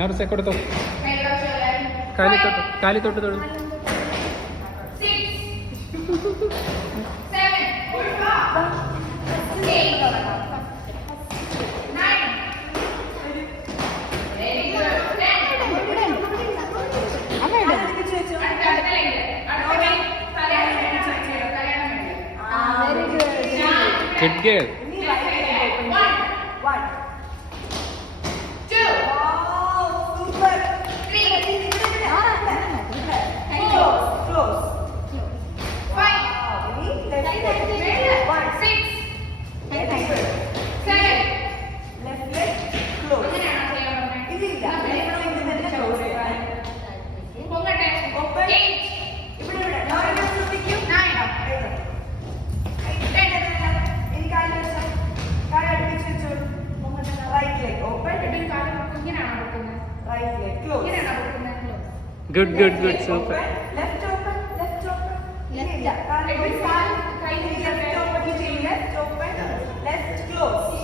ഞാൻ സെക്കോട്ടോ കാലി തൊട്ട് തൊട്ട് Good girl. Good, good, good, super. Left open, left open. Left open, left open, left close.